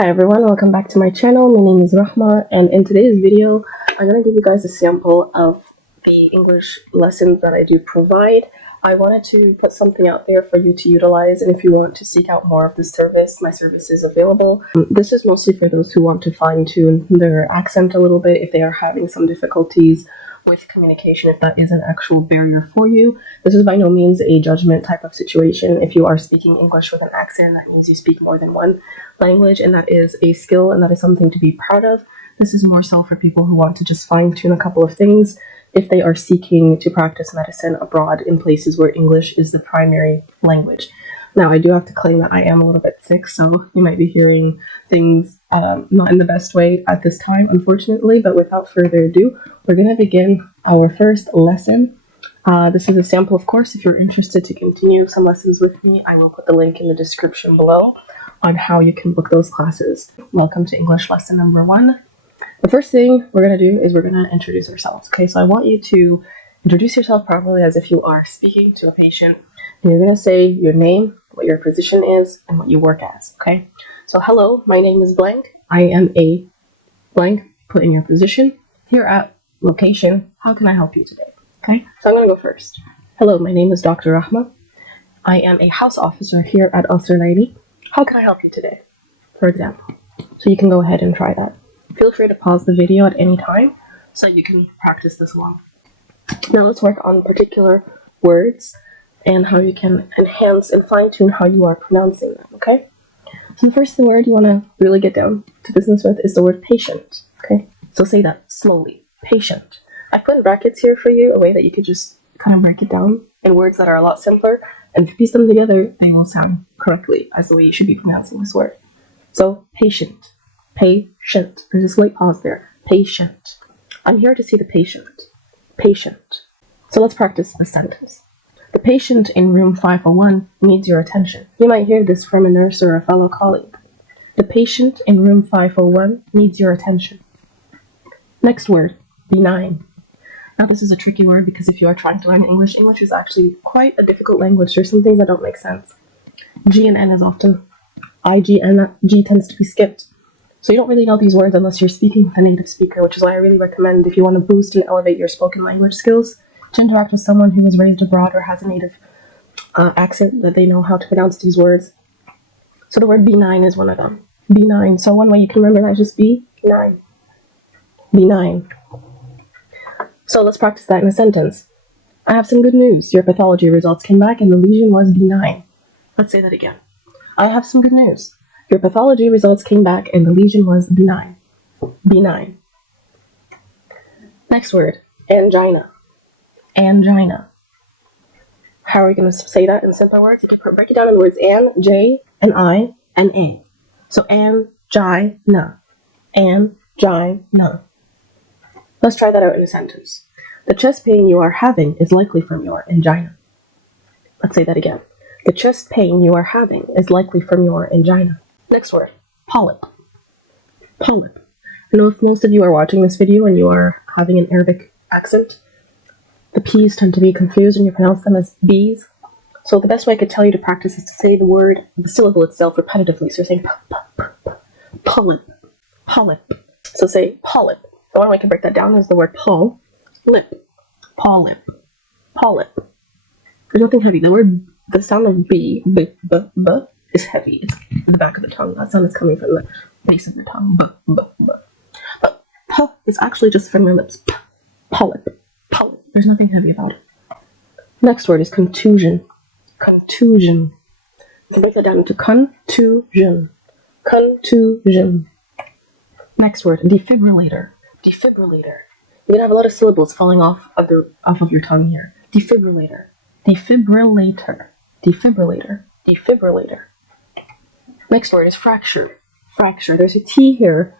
Hi everyone, welcome back to my channel. My name is Rahma, and in today's video I'm going to give you guys a sample of the English lessons that I do provide. I wanted to put something out there for you to utilize, and if you want to seek out more of this service, my service is available. This is mostly for those who want to fine-tune their accent a little bit if they are having some difficulties with communication, if that is an actual barrier for you. This is by no means a judgment type of situation. If you are speaking English with an accent, that means you speak more than one language, and that is a skill, and that is something to be proud of. This is more so for people who want to just fine-tune a couple of things if they are seeking to practice medicine abroad in places where English is the primary language. Now, I do have to claim that I am a little bit sick, so you might be hearing things not in the best way at this time, unfortunately, but without further ado, we're going to begin our first lesson. This is a sample, of course. If you're interested to continue some lessons with me, I will put the link in the description below on how you can book those classes. Welcome to English lesson number 1. The first thing we're going to do is we're going to introduce ourselves. Okay, so I want you to introduce yourself properly as if you are speaking to a patient. And you're going to say your name, what your position is, and what you work as. Okay, so hello, my name is blank. I am a blank. Put in your position. Here at location, how can I help you today? Okay, so I'm going to go first. Hello, my name is Dr. Rahma. I am a house officer here at Asr Laili. How can I help you today? For example. So you can go ahead and try that. Feel free to pause the video at any time so you can practice this along. Now let's work on particular words and how you can enhance and fine-tune how you are pronouncing them, okay? So the first word you want to really get down to business with is the word patient, okay? So say that slowly, patient. I put in brackets here for you, a way that you could just kind of break it down in words that are a lot simpler, and if you piece them together, they will sound correctly as the way you should be pronouncing this word. So patient, patient. There's a slight pause there. Patient. I'm here to see the patient. Patient. So let's practice the sentence. The patient in room 501 needs your attention. You might hear this from a nurse or a fellow colleague. The patient in room 501 needs your attention. Next word, benign. Now this is a tricky word because if you are trying to learn English, English is actually quite a difficult language. There's some things that don't make sense. G and N is often IG, and that G tends to be skipped. So you don't really know these words unless you're speaking with a native speaker, which is why I really recommend, if you want to boost and elevate your spoken language skills, to interact with someone who was raised abroad or has a native accent that they know how to pronounce these words. So the word benign is one of them. Benign. So one way you can remember that is just benign. Benign. So let's practice that in a sentence. I have some good news. Your pathology results came back and the lesion was benign. Let's say that again. I have some good news. Your pathology results came back and the lesion was benign. Benign. Next word, angina. Angina. How are we going to say that in simple words? You can break it down in the words an, j, and I, and a. So angina. Angina. Let's try that out in a sentence. The chest pain you are having is likely from your angina. Let's say that again. The chest pain you are having is likely from your angina. Next word, polyp. Polyp. I know if most of you are watching this video and you are having an Arabic accent, the P's tend to be confused and you pronounce them as B's. So the best way I could tell you to practice is to say the word, the syllable itself repetitively. So you're saying polyp, polyp. So say polyp. The one way I can break that down is the word lip, polyp, polyp. There's nothing heavy. The sound of b is heavy. It's the back of the tongue. That sound is coming from the base of your tongue. But p is actually just from your lips. Polyp. Polyp. There's nothing heavy about it. Next word is contusion. Contusion. You can break that down into contusion. Contusion. Next word, defibrillator. Defibrillator. You're gonna have a lot of syllables falling off of your tongue here. Defibrillator. Defibrillator. Defibrillator. Defibrillator. Next word is fracture. Fracture. There's a T here,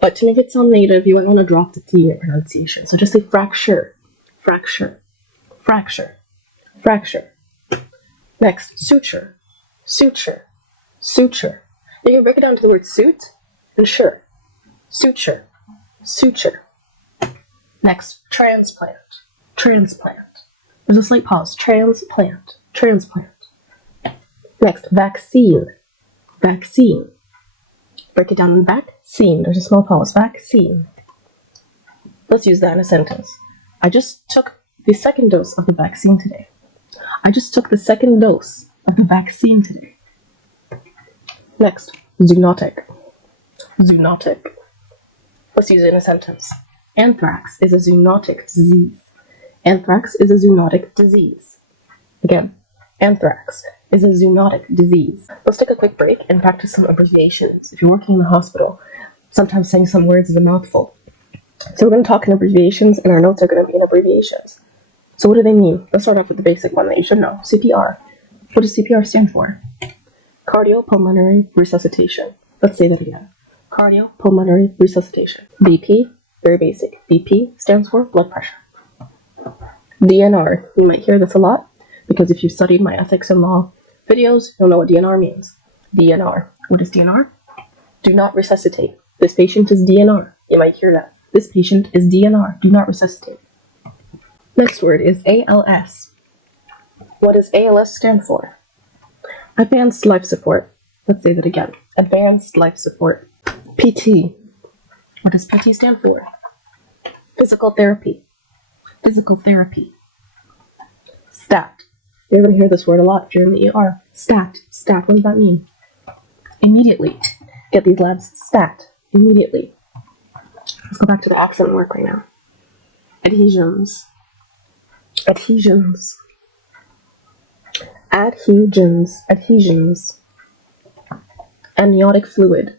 but to make it sound native, you might want to drop the T in your pronunciation. So just say fracture. Fracture. Fracture. Fracture. Next, suture. Suture. Suture. You can break it down to the word suit and sure. Suture. Suture. Next, transplant. Transplant. There's a slight pause. Transplant. Transplant. Next, vaccine. Vaccine. Break it down in the back. Scene. There's a small pause. Vaccine. Let's use that in a sentence. I just took the second dose of the vaccine today. I just took the second dose of the vaccine today. Next, zoonotic. Zoonotic. Let's use it in a sentence. Anthrax is a zoonotic disease. Anthrax is a zoonotic disease. Again, anthrax is a zoonotic disease. Let's take a quick break and practice some abbreviations. If you're working in the hospital, sometimes saying some words is a mouthful. So we're going to talk in abbreviations, and our notes are going to be in abbreviations. So what do they mean? Let's start off with the basic one that you should know. CPR. What does CPR stand for? Cardiopulmonary resuscitation. Let's say that again. Cardiopulmonary resuscitation. BP, very basic. BP stands for blood pressure. DNR. You might hear this a lot, because if you've studied my ethics and law videos, you'll know what DNR means. DNR. What is DNR? Do not resuscitate. This patient is DNR. You might hear that. This patient is DNR. Do not resuscitate. Next word is ALS. What does ALS stand for? Advanced life support. Let's say that again. Advanced life support. PT. What does PT stand for? Physical therapy. Physical therapy. Stat. You're going to hear this word a lot if you're in the ER. Stat. Stat. What does that mean? Immediately. Get these lads. Stat. Immediately. Let's go back to the accent work right now. Adhesions. Adhesions. Adhesions. Adhesions. Amniotic fluid.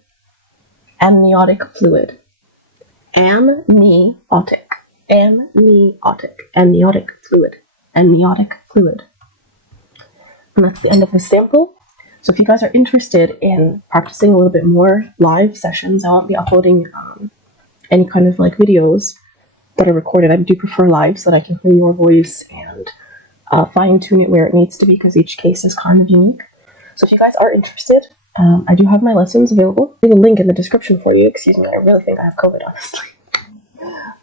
Amniotic fluid. Amniotic. Amniotic. Amniotic fluid. Amniotic fluid. And that's the end of the sample. So if you guys are interested in practicing a little bit more live sessions, I won't be uploading any kind of like videos that are recorded. I do prefer live so that I can hear your voice and fine tune it where it needs to be, because each case is kind of unique. So if you guys are interested, I do have my lessons available. Leave a link in the description for you. Excuse me, I really think I have COVID, honestly.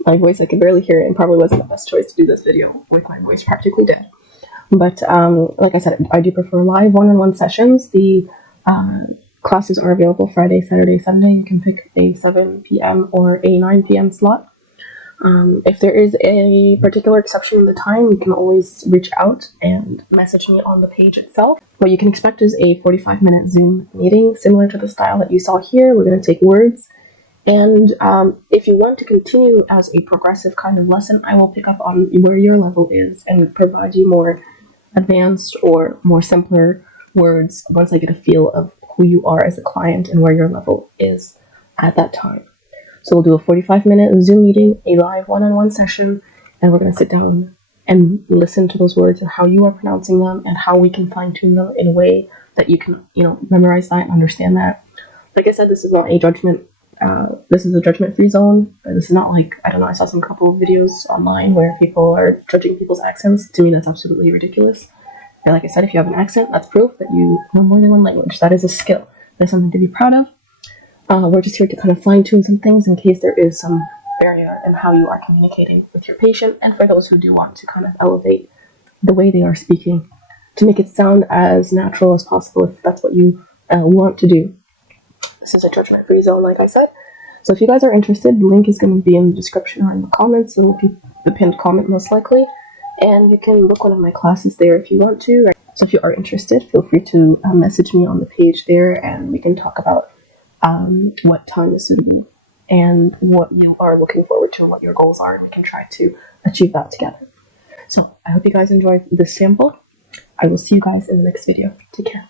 My voice, I can barely hear it, and probably wasn't the best choice to do this video with my voice practically dead. But like I said, I do prefer live one-on-one sessions. The classes are available Friday, Saturday, Sunday. You can pick a 7 p.m. or a 9 p.m. slot. If there is a particular exception in the time, you can always reach out and message me on the page itself. What you can expect is a 45-minute Zoom meeting, similar to the style that you saw here. We're going to take words. And if you want to continue as a progressive kind of lesson, I will pick up on where your level is and provide you more advanced or more simpler words once I get a feel of who you are as a client and where your level is at that time. So we'll do a 45-minute Zoom meeting, a live one-on-one session, and we're going to sit down and listen to those words and how you are pronouncing them and how we can fine-tune them in a way that you can, memorize that and understand that. Like I said, this is not a judgment. This is a judgment-free zone. This is not like, I don't know, I saw some couple of videos online where people are judging people's accents. To me, that's absolutely ridiculous. And like I said, if you have an accent, that's proof that you know more than one language. That is a skill. That's something to be proud of. We're just here to kind of fine-tune some things in case there is some barrier in how you are communicating with your patient, and for those who do want to kind of elevate the way they are speaking to make it sound as natural as possible, if that's what you want to do. This is a judgment-free zone, like I said. So if you guys are interested, the link is going to be in the description or in the comments. It'll be the pinned comment most likely, and you can book one of my classes there if you want to. So if you are interested, feel free to message me on the page there, and we can talk about what time is suitable and what you are looking forward to and what your goals are, and we can try to achieve that together. So I hope you guys enjoyed this sample. I will see you guys in the next video. Take care.